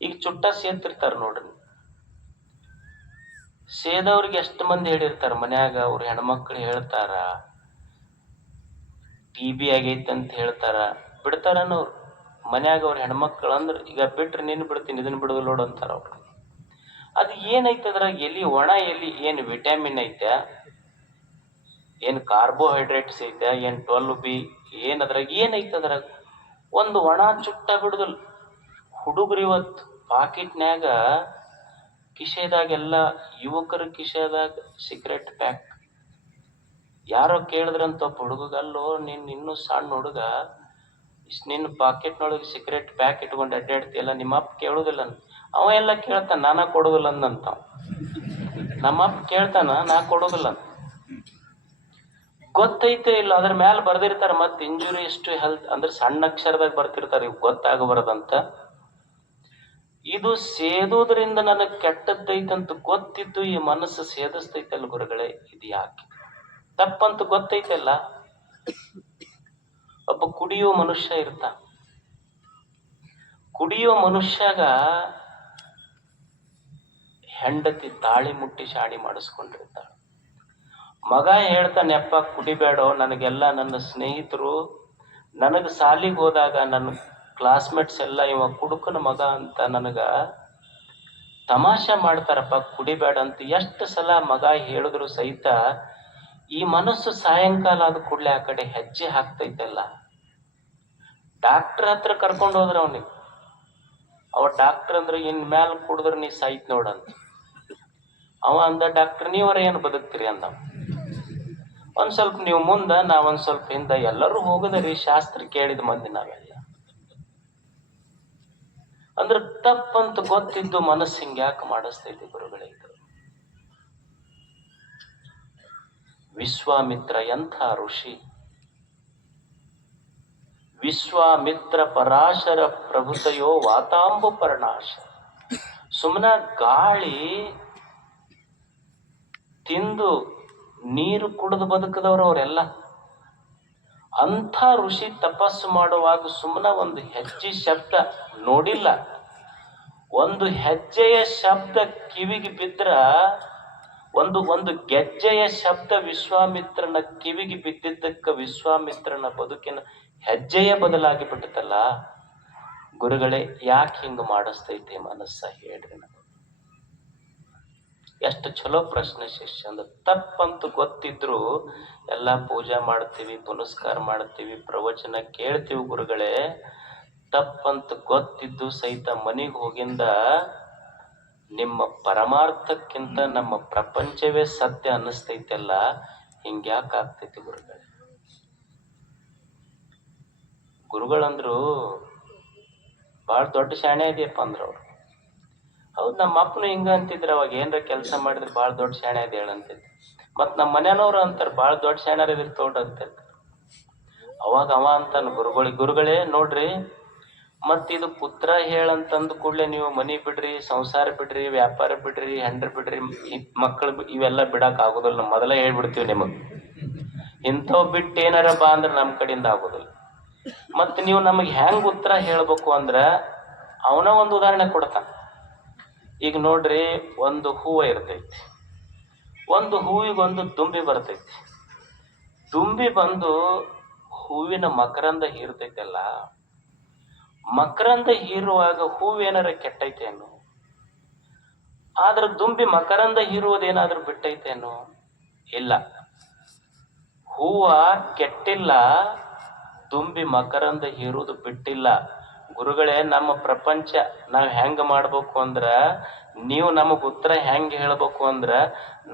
ಈಗ ಚುಟ್ಟ ಸೇತಿರ್ತಾರ ನೋಡ್ರಿ, ಸೇದವ್ರಿಗೆ ಎಷ್ಟು ಮಂದಿ ಹೇಳಿರ್ತಾರ ಮನ್ಯಾಗ, ಅವ್ರ ಹೆಣ್ಮಕ್ಳು ಹೇಳ್ತಾರ TB ಆಗೈತೆ ಅಂತ ಹೇಳ್ತಾರ, ಬಿಡ್ತಾರನ್ನೋರು ಮನ್ಯಾಗ. ಅವ್ರ ಹೆಣ್ಮಕ್ಳು ಅಂದ್ರ ಈಗ ಬಿಟ್ರೆ ನೀನು ಬಿಡ್ತೀನಿ ಇದನ್ನ ಬಿಡುದು ನೋಡು ಅಂತಾರ ಅವ್ರು. ಅದು ಏನೈತೆ ಅದ್ರಾಗ, ಎಲಿ ಒಣ ಎಲಿ ಏನು ವಿಟಮಿನ್ ಐತೆ, ಏನು ಕಾರ್ಬೋಹೈಡ್ರೇಟ್ಸ್ ಐತೆ, ಏನು 12B, ಏನು ಅದ್ರಾಗ ಏನೈತೆ ಅದ್ರಾಗ? ಒಂದು ಒಣ ಚುಟ್ಟ ಬಿಡುದಿಲ್ಲ. ಹುಡುಗರು ಇವತ್ತು ಪಾಕಿಟ್ನ್ಯಾಗ ಕಿಶೆದಾಗೆಲ್ಲ, ಯುವಕರ ಕಿಶೆದಾಗ ಸಿಗರೆಟ್ ಪ್ಯಾಕ್. ಯಾರೋ ಕೇಳಿದ್ರಂತ ಒಬ್ಬ ಹುಡುಗಲ್ಲೋ, ನೀನ್ ಇನ್ನೂ ಸಣ್ಣ ಹುಡುಗ, ನಿನ್ನ ಪಾಕೆಟ್ನೊಳಗೆ ಸಿಗರೆಟ್ ಪ್ಯಾಕ್ ಇಟ್ಕೊಂಡು ಅಡ್ಡಾಡ್ತಿಯಲ್ಲ, ನಿಮ್ಮಪ್ಪ ಕೇಳುದಿಲ್ಲ. ಅವ ಎಲ್ಲ ಕೇಳ್ತಾನ, ನಾನಾ ಕೊಡುದಿಲ್ಲ ಅಂದಂತ. ನಮ್ಮಪ್ಪ ಕೇಳ್ತಾನ, ನಾ ಕೊಡುದಿಲ್ಲ ಅಂತ. ಗೊತ್ತೈತೆ ಇಲ್ಲ, ಅದ್ರ ಮ್ಯಾಲ ಬರ್ದಿರ್ತಾರ ಮತ್ತೆ ಇಂಜುರಿಯಸ್ ಟು ಹೆಲ್ತ್ ಅಂದ್ರೆ ಸಣ್ಣ ಅಕ್ಷರದಾಗ ಬರ್ತಿರ್ತಾರೆ, ಇವ್ ಗೊತ್ತಾಗಬಾರದಂತ. ಇದು ಸೇದೋದ್ರಿಂದ ನನಗೆ ಕೆಟ್ಟದ್ದೈತಂತ ಗೊತ್ತಿದ್ದು ಈ ಮನಸ್ಸು ಸೇದಿಸ್ತೈತಲ್ಲ ಗುರುಗಳೇ, ಇದು ಯಾಕೆ ತಪ್ಪಂತ ಗೊತ್ತೈತಲ್ಲ. ಒಬ್ಬ ಕುಡಿಯೋ ಮನುಷ್ಯ ಇರ್ತ, ಕುಡಿಯೋ ಮನುಷ್ಯಾಗ ಹೆಂಡತಿ ತಾಳಿ ಮುಟ್ಟಿ ಶಾಡಿ ಮಾಡಿಸ್ಕೊಂಡಿರ್ತಾಳ. ಮಗ ಹೇಳ್ತಾನೆಪ್ಪ ಕುಡಿಬೇಡೋ, ನನಗೆಲ್ಲ ನನ್ನ ಸ್ನೇಹಿತರು ನನಗೆ ಸಾಲಿಗೆ ಹೋದಾಗ ನನ್ನ ಕ್ಲಾಸ್ಮೇಟ್ಸ್ ಎಲ್ಲ ಇವ ಕುಡುಕನ ಮಗ ಅಂತ ನನಗ ತಮಾಷೆ ಮಾಡ್ತಾರಪ್ಪ, ಕುಡಿಬೇಡ ಅಂತ. ಎಷ್ಟು ಸಲ ಮಗ ಹೇಳಿದ್ರು ಸಹಿತ ಈ ಮನಸ್ಸು ಸಾಯಂಕಾಲ ಆದ ಕೂಡಲೇ ಆ ಕಡೆ ಹೆಜ್ಜೆ ಹಾಕ್ತೈತಲ್ಲ. ಡಾಕ್ಟರ್ ಹತ್ರ ಕರ್ಕೊಂಡು ಹೋದ್ರ ಅವನಿಗೆ, ಅವ ಡಾಕ್ಟರ್ ಅಂದ್ರೆ ಇನ್ ಮ್ಯಾಲ ಕುಡಿದ್ರೆ ನೀ ಸಾಯ್ತ್ ನೋಡಂತ. ಅವ ಅಂದ, ಡಾಕ್ಟರ್ ನೀವರ ಏನು ಬದುಕ್ತೀರಿ ಅಂದ. ಒಂದ್ ಸ್ವಲ್ಪ ನೀವು ಮುಂದ, ನಾವೊಂದ್ ಸ್ವಲ್ಪ ಹಿಂದ, ಎಲ್ಲರೂ ಹೋಗದ್ರಿ ಶಾಸ್ತ್ರ ಕೇಳಿದ ಮಂದಿ ನಾವೆಲ್ಲ. ಅಂದ್ರೆ ತಪ್ಪಂತ ಗೊತ್ತಿದ್ದು ಮನಸ್ಸು ಹಿಂಗ್ಯಾಕೆ ಮಾಡಿಸ್ತೈತಿ ಗುರುಗಳೇ? ಇದು ವಿಶ್ವಾಮಿತ್ರ ಎಂಥ ಋಷಿ, ವಿಶ್ವಾಮಿತ್ರ ಪರಾಶರ ಪ್ರಭುತಯೋ ವಾತಾಂಬು ಪರ್ಣಾಶ. ಸುಮ್ಮನ ಗಾಳಿ ತಿಂದು ನೀರು ಕುಡಿದು ಬದುಕದವ್ರು ಅವರೆಲ್ಲ. ಅಂಥ ಋಷಿ ತಪಸ್ಸು ಮಾಡುವಾಗ ಸುಮ್ಮನ ಒಂದು ಹೆಜ್ಜೆ ಶಬ್ದ ನೋಡಿಲ್ಲ, ಒಂದು ಹೆಜ್ಜೆಯ ಶಬ್ದ ಕಿವಿಗೆ ಬಿದ್ರ, ಒಂದು ಗೆಜ್ಜೆಯ ಶಬ್ದ ವಿಶ್ವಾಮಿತ್ರನ ಕಿವಿಗೆ ಬಿದ್ದಿದ್ದಕ್ಕ ವಿಶ್ವಾಮಿತ್ರನ ಬದುಕಿನ ಹೆಜ್ಜೆಯೇ ಬದಲಾಗಿ ಬಿಟ್ಟತಲ್ಲ. ಗುರುಗಳೇ, ಯಾಕೆ ಹಿಂಗ ಮಾಡಿಸ್ತೈತಿ ಮನಸ್ಸ ಹೇಳ್ರಿ ನಾವು? ಎಷ್ಟು ಚಲೋ ಪ್ರಶ್ನೆ ಶಿಷ್ಯ. ಅಂದ್ರೆ ತಪ್ಪಂತೂ ಗೊತ್ತಿದ್ರು ಎಲ್ಲ ಪೂಜೆ ಮಾಡ್ತೀವಿ, ಪುನಸ್ಕಾರ ಮಾಡ್ತೀವಿ, ಪ್ರವಚನ ಕೇಳ್ತೀವಿ ಗುರುಗಳೇ. ತಪ್ಪಂತ ಗೊತ್ತಿದ್ದು ಸಹಿತ ಮನೆಗೆ ಹೋಗಿಂದ ನಿಮ್ಮ ಪರಮಾರ್ಥಕ್ಕಿಂತ ನಮ್ಮ ಪ್ರಪಂಚವೇ ಸತ್ಯ ಅನ್ನಿಸ್ತೈತೆಲ್ಲ. ಹಿಂಗ್ಯಾಕೆ ಆಗ್ತೈತಿ ಗುರುಗಳೇ? ಗುರುಗಳಂದ್ರು ಭಾಳ ದೊಡ್ಡ ಶಾಣೆ ಇದೆಯಪ್ಪ ಅಂದ್ರ ಅವ್ರು. ಹೌದು, ನಮ್ಮ ಅಪ್ಪನು ಹಿಂಗ ಅಂತಿದ್ರು ಅವಾಗ, ಏನ್ರ ಕೆಲಸ ಮಾಡಿದ್ರೆ ಭಾಳ ದೊಡ್ಡ ಶಾಣೆ ಇದೆ ಹೇಳಂತಿದ್ರು. ಮತ್ ನಮ್ಮ ಮನೆಯವ್ರು ಅಂತಾರೆ ಭಾಳ ದೊಡ್ಡ ಶಾಣ್ಯರ ಇದ್ರ ತೋಟ ಅಂತ. ಅವಾಗ ಅವ ಅಂತಾನ ಗುರುಗಳೇ ನೋಡ್ರಿ, ಮತ್ ಇದು ಪುತ್ರ ಹೇಳಂತಂದ ಕೂಡ್ಲೆ ನೀವು ಮನಿ ಬಿಡ್ರಿ, ಸಂಸಾರ ಬಿಡ್ರಿ, ವ್ಯಾಪಾರ ಬಿಡ್ರಿ, ಹೆಂಡ್ರ ಬಿಡ್ರಿ, ಮಕ್ಕಳು ಇವೆಲ್ಲ ಬಿಡಕ್ ಆಗುದಿಲ್ಲ. ಮೊದಲೇ ಹೇಳ್ಬಿಡ್ತೀವಿ ನಿಮಗ್, ಇಂಥವ್ ಬಿಟ್ಟು ಏನಾರ ಬಾ ಅಂದ್ರೆ ನಮ್ ಕಡೆಯಿಂದ ಆಗುದಿಲ್ಲ. ಮತ್ ನೀವು ನಮಗ್ ಹೆಂಗ್ ಉತ್ತರ ಹೇಳ್ಬೇಕು ಅಂದ್ರ ಅವನ ಒಂದು ಉದಾಹರಣೆ ಕೊಡ್ತಾನ. ಈಗ ನೋಡ್ರಿ, ಒಂದು ಹೂವು ಇರ್ತೈತಿ, ಒಂದು ಹೂವಿಗೊಂದು ದುಂಬಿ ಬರ್ತೈತಿ. ದುಂಬಿ ಬಂದು ಹೂವಿನ ಮಕರಂದ ಹೀರ್ತೈತಲ್ಲ, ಮಕರಂದ ಹೀರುವಾಗ ಹೂವೇನಾರ ಕೆಟ್ಟೈತೇನು? ಆದ್ರ ದುಂಬಿ ಮಕರಂದ ಹೀರುವುದೇನಾದ್ರೂ ಬಿಟ್ಟೈತೇನು? ಇಲ್ಲ, ಹೂವ ಕೆಟ್ಟಿಲ್ಲ, ದುಂಬಿ ಮಕರಂದ ಹೀರುವುದು ಬಿಟ್ಟಿಲ್ಲ. ಗುರುಗಳೇ, ನಮ್ಮ ಪ್ರಪಂಚ ನಾವ್ ಹೆಂಗ ಮಾಡ್ಬೇಕು ಅಂದ್ರ, ನೀವು ನಮಗ್ ಉತ್ತರ ಹೆಂಗ್ ಹೇಳ್ಬೇಕು ಅಂದ್ರ,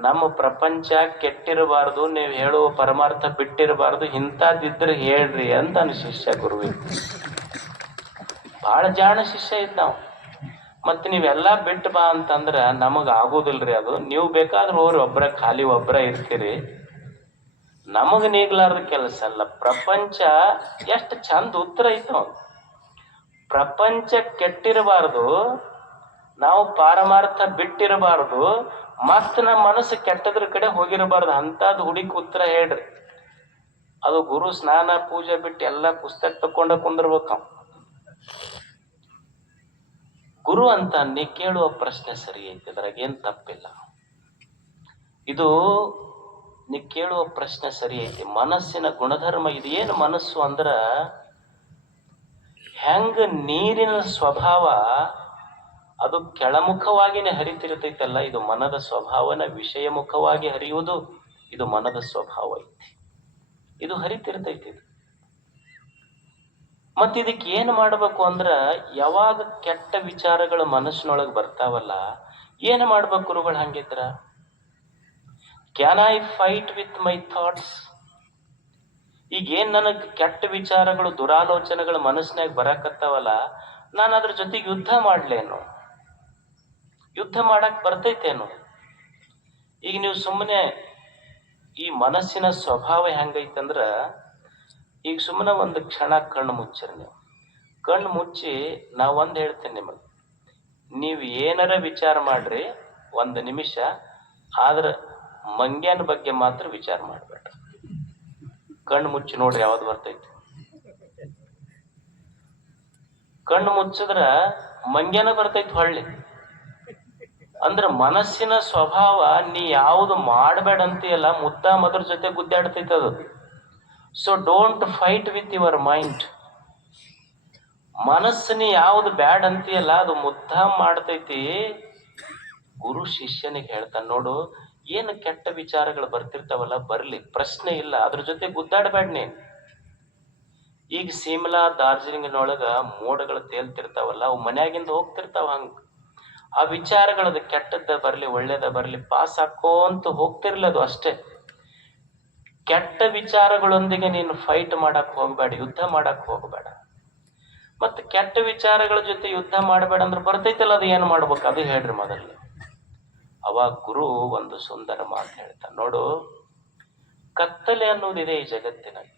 ನಮ್ಮ ಪ್ರಪಂಚ ಕೆಟ್ಟಿರಬಾರ್ದು, ನೀವು ಹೇಳುವ ಪರಮಾರ್ಥ ಬಿಟ್ಟಿರಬಾರ್ದು, ಇಂಥದ್ದಿದ್ರೆ ಹೇಳ್ರಿ ಅಂತ ನನ್ನ ಶಿಷ್ಯ ಗುರುವಿಗೆ. ಬಹಳ ಜಾಣ ಶಿಷ್ಯ ಇದ್ ನಾವು. ಮತ್ತೆ ನೀವೆಲ್ಲಾ ಬಿಟ್ಟು ಬಾ ಅಂತಂದ್ರ ನಮಗ್ ಆಗೋದಿಲ್ರಿ ಅದು. ನೀವು ಬೇಕಾದ್ರೆ ಹೋಗ್ರಿ, ಒಬ್ರ ಖಾಲಿ ಒಬ್ರ ಇರ್ತೀರಿ, ನಮಗ್ ನೀಗ್ಲಾರ್ದ ಕೆಲಸ ಅಲ್ಲ. ಪ್ರಪಂಚ ಎಷ್ಟು ಚಂದ ಉತ್ತರ ಐತ. ಪ್ರಪಂಚ ಕೆಟ್ಟಿರಬಾರ್ದು, ನಾವು ಪಾರಮಾರ್ಥ ಬಿಟ್ಟಿರಬಾರ್ದು, ಮತ್ ನಮ್ಮ ಮನಸ್ಸು ಕೆಟ್ಟದ್ರ ಕಡೆ ಹೋಗಿರಬಾರ್ದು. ಅಂತದ್ ಹುಡುಕಿ ಉತ್ತರ ಹೇಳ್ರಿ. ಅದು ಗುರು ಸ್ನಾನ ಪೂಜೆ ಬಿಟ್ಟು ಎಲ್ಲ ಪುಸ್ತಕ ತಕೊಂಡ ಕುಂದಿರ್ಬೇಕ. ಗುರು ಅಂತ ನೀ ಕೇಳುವ ಪ್ರಶ್ನೆ ಸರಿ ಐತಿ, ಅದ್ರಾಗ ಏನ್ ತಪ್ಪಿಲ್ಲ. ಇದು ನೀ ಕೇಳುವ ಪ್ರಶ್ನೆ ಸರಿ ಐತಿ. ಮನಸ್ಸಿನ ಗುಣಧರ್ಮ ಇದು. ಏನು ಮನಸ್ಸು ಅಂದ್ರ ಹೆಂಗ ನೀರಿನ ಸ್ವಭಾವ ಅದು ಕೆಳಮುಖವಾಗಿನೇ ಹರಿತಿರ್ತೈತಲ್ಲ, ಇದು ಮನದ ಸ್ವಭಾವನ ವಿಷಯಮುಖವಾಗಿ ಹರಿಯುವುದು ಇದು ಮನದ ಸ್ವಭಾವ ಐತಿ. ಇದು ಹರಿತಿರ್ತೈತಿ. ಮತ್ತ ಇದಕ್ಕೆ ಏನು ಮಾಡ್ಬೇಕು ಅಂದ್ರ, ಯಾವಾಗ ಕೆಟ್ಟ ವಿಚಾರಗಳು ಮನಸ್ಸಿನೊಳಗೆ ಬರ್ತಾವಲ್ಲ, ಏನು ಮಾಡ್ಬೇಕು ಗುರುಗಳು ಹಂಗಿದ್ರ? Can I fight with my thoughts? ಈಗೇನ್ ನನಗೆ ಕೆಟ್ಟ ವಿಚಾರಗಳು ದುರಾಲೋಚನೆಗಳು ಮನಸ್ಸಿನಾಗ ಬರಾಕತ್ತಾವಲ್ಲ, ನಾನು ಅದ್ರ ಜೊತೆಗೆ ಯುದ್ಧ ಮಾಡ್ಲೇನು? ಯುದ್ಧ ಮಾಡಕ್ ಬರ್ತೈತೇನು? ಈಗ ನೀವು ಸುಮ್ಮನೆ ಈ ಮನಸ್ಸಿನ ಸ್ವಭಾವ ಹೆಂಗೈತಂದ್ರ, ಈಗ ಸುಮ್ಮನೆ ಒಂದು ಕ್ಷಣ ಕಣ್ಣು ಮುಚ್ಚಿರಿ. ನೀವು ಕಣ್ಣು ಮುಚ್ಚಿ ನಾವು ಒಂದು ಹೇಳ್ತೀನಿ ನಿಮಗೆ, ನೀವು ಏನಾರ ವಿಚಾರ ಮಾಡ್ರಿ 1 ನಿಮಿಷ, ಆದ್ರೆ ಮಂಗ್ಯನ ಬಗ್ಗೆ ಮಾತ್ರ ವಿಚಾರ ಮಾಡ್ಬೇಡ್ರಿ. ಕಣ್ಣು ಮುಚ್ಚಿ ನೋಡ್ರಿ ಯಾವ್ದು ಬರ್ತೈತಿ. ಕಣ್ಣು ಮುಚ್ಚಿದ್ರ ಮಂಗ್ಯನ ಬರ್ತೈತಿ ಹೊಳ್ಳಿ. ಅಂದ್ರ ಮನಸ್ಸಿನ ಸ್ವಭಾವ ನೀ ಯಾವುದು ಮಾಡಬೇಡ ಅಂತೀಯಲ್ಲ, ಮುದ್ದಾಂ ಅದ್ರ ಜೊತೆ ಗುದ್ದಾಡ್ತೈತಿ ಅದು. So don't fight with your mind. ಮನಸ್ಸು ನೀ ಯಾವ್ದು ಬ್ಯಾಡ್ ಅಂತೀಯಲ್ಲ ಅದು ಮುದ್ದಾಂ ಮಾಡ್ತೈತಿ. ಗುರು ಶಿಷ್ಯನಿಗೆ ಹೇಳ್ತಾನೆ, ನೋಡು ಏನು ಕೆಟ್ಟ ವಿಚಾರಗಳು ಬರ್ತಿರ್ತಾವಲ್ಲ, ಬರ್ಲಿ, ಪ್ರಶ್ನೆ ಇಲ್ಲ, ಅದ್ರ ಜೊತೆ ಗುದ್ದಾಡ್ಬೇಡ ನೀನ್. ಈಗ ಸಿಮ್ಲಾ ದಾರ್ಜಿಲಿಂಗಿನೊಳಗ ಮೋಡಗಳು ತೇಲ್ತಿರ್ತಾವಲ್ಲ, ಅವು ಮನ್ಯಾಗಿಂದ ಹೋಗ್ತಿರ್ತಾವ. ಹಂಗ ಆ ವಿಚಾರಗಳದು ಕೆಟ್ಟದ್ದ ಬರ್ಲಿ ಒಳ್ಳೇದ ಬರ್ಲಿ ಪಾಸ್ ಹಾಕೋಂತ ಹೋಗ್ತಿರ್ಲಿ, ಅದು ಅಷ್ಟೇ. ಕೆಟ್ಟ ವಿಚಾರಗಳೊಂದಿಗೆ ನೀನು ಫೈಟ್ ಮಾಡಕ್ ಹೋಗ್ಬೇಡ, ಯುದ್ಧ ಮಾಡಕ್ ಹೋಗ್ಬೇಡ. ಮತ್ತೆ ಕೆಟ್ಟ ವಿಚಾರಗಳ ಜೊತೆ ಯುದ್ಧ ಮಾಡಬೇಡ ಅಂದ್ರೆ ಬರ್ತೈತಲ್ಲ, ಅದು ಏನು ಮಾಡ್ಬೇಕು ಅದು ಹೇಳ್ರಿ ಮೊದಲು. ಅವಾಗ ಗುರು ಒಂದು ಸುಂದರ ಮಾತು ಹೇಳ್ತಾನೆ, ನೋಡು ಕತ್ತಲೆ ಅನ್ನೋದಿದೆ ಈ ಜಗತ್ತಿನಲ್ಲಿ.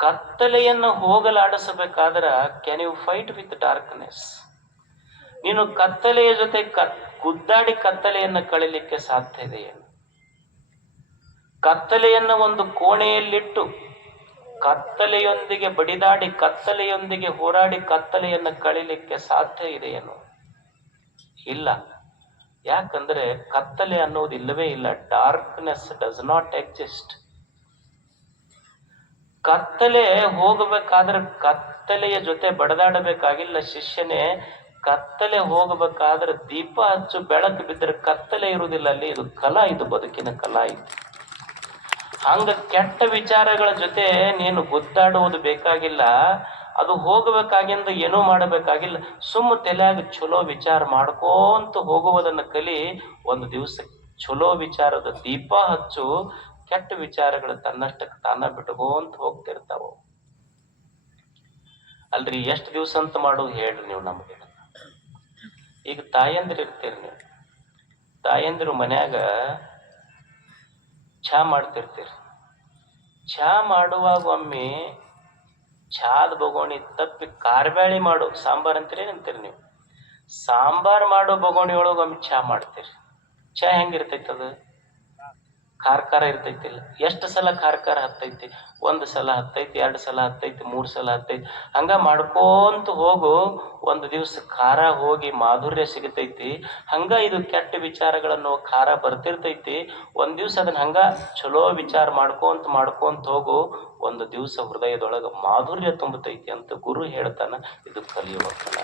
ಕತ್ತಲೆಯನ್ನು ಹೋಗಲಾಡಿಸಬೇಕಾದ್ರ can you fight with darkness? ನೀನು ಕತ್ತಲೆಯ ಜೊತೆ ಗುದ್ದಾಡಿ ಕತ್ತಲೆಯನ್ನು ಕಳಿಲಿಕ್ಕೆ ಸಾಧ್ಯ ಇದೆಯೇನು? ಕತ್ತಲೆಯನ್ನ ಒಂದು ಕೋಣೆಯಲ್ಲಿಟ್ಟು ಕತ್ತಲೆಯೊಂದಿಗೆ ಬಡಿದಾಡಿ ಕತ್ತಲೆಯೊಂದಿಗೆ ಹೋರಾಡಿ ಕತ್ತಲೆಯನ್ನು ಕಳಿಲಿಕ್ಕೆ ಸಾಧ್ಯ ಇದೆಯೇನು? ಇಲ್ಲ. ಯಾಕಂದ್ರೆ ಕತ್ತಲೆ ಅನ್ನೋದು ಇಲ್ಲವೇ ಇಲ್ಲ. Darkness does not exist. ಕತ್ತಲೆ ಹೋಗಬೇಕಾದ್ರೆ ಕತ್ತಲೆಯ ಜೊತೆ ಬಡದಾಡಬೇಕಾಗಿಲ್ಲ ಶಿಷ್ಯನೇ. ಕತ್ತಲೆ ಹೋಗಬೇಕಾದ್ರೆ ದೀಪ ಹಚ್ಚು, ಬೆಳಕು ಬಿದ್ದರೆ ಕತ್ತಲೆ ಇರುವುದಿಲ್ಲ ಅಲ್ಲಿ. ಇದು ಕಲಾ, ಇದು ಬದುಕಿನ ಕಲಾ ಇದು. ಹಂಗ ಕೆಟ್ಟ ವಿಚಾರಗಳ ಜೊತೆ ನೀನು ಗುದ್ದಾಡುವುದು ಬೇಕಾಗಿಲ್ಲ. ಅದು ಹೋಗಬೇಕಾಗಿಂದ ಏನೂ ಮಾಡಬೇಕಾಗಿಲ್ಲ. ಸುಮ್ಮ ತಲೆಯಾಗ ಚಲೋ ವಿಚಾರ ಮಾಡ್ಕೋಂತ ಹೋಗುವುದನ್ನು ಕಲಿ. ಒಂದು ದಿವಸ ಚಲೋ ವಿಚಾರದ ದೀಪ ಹಚ್ಚು, ಕೆಟ್ಟ ವಿಚಾರಗಳು ತನ್ನಷ್ಟಕ್ಕೆ ತಾನ ಬಿಟ್ಕೋಂತ ಹೋಗ್ತಿರ್ತಾವ. ಅಲ್ರಿ ಎಷ್ಟು ದಿವಸ ಅಂತ ಮಾಡೋದು ಹೇಳ್ರಿ ನೀವು ನಮಗೆ. ಈಗ ತಾಯಂದಿರು ಇರ್ತೀರಿ ನೀವು, ತಾಯಂದಿರು ಮನ್ಯಾಗ ಚಹಾ ಮಾಡ್ತಿರ್ತೀರಿ. ಚಹಾ ಮಾಡುವಾಗ ಒಮ್ಮೆ ಚಾದ ಬಗೋಣಿ ತಪ್ಪಿ ಕಾರ್ಬ್ಯಾಳಿ ಮಾಡು ಸಾಂಬಾರ್ ಅಂತೀರಿ ಅಂತೀರಿ ನೀವು. ಸಾಂಬಾರ್ ಮಾಡೋ ಬಗೋಣಿ ಒಳಗೆ ಒಮ್ಮೆ ಚಹಾ ಮಾಡ್ತೀರಿ. ಚಹಾ ಹೆಂಗಿರ್ತೈತಿ? ಅದು ಖಾರ ಖಾರ ಇರ್ತೈತಿಲ್ಲ. ಎಷ್ಟು ಸಲ ಖಾರ ಖಾರ ಹತ್ತೈತಿ? 1 ಸಲ ಹತ್ತೈತಿ, 2 ಸಲ ಹತ್ತೈತಿ, 3 ಸಲ ಹತ್ತೈತಿ. ಹಂಗ ಮಾಡ್ಕೋಂತ ಹೋಗು, ಒಂದು ದಿವಸ ಖಾರ ಹೋಗಿ ಮಾಧುರ್ಯ ಸಿಗತೈತಿ. ಹಂಗ ಇದು ಕೆಟ್ಟ ವಿಚಾರಗಳನ್ನು ಖಾರ ಬರ್ತಿರ್ತೈತಿ. ಒಂದ್ ದಿವ್ಸ ಅದನ್ನ ಹಂಗ ಚಲೋ ವಿಚಾರ ಮಾಡ್ಕೋಂತ ಹೋಗು, ಒಂದು ದಿವಸ ಹೃದಯದೊಳಗ ಮಾಧುರ್ಯ ತುಂಬತೈತಿ ಅಂತ ಗುರು ಹೇಳ್ತಾನ. ಇದು ಕಲಿಯುವ ಕಲಾ.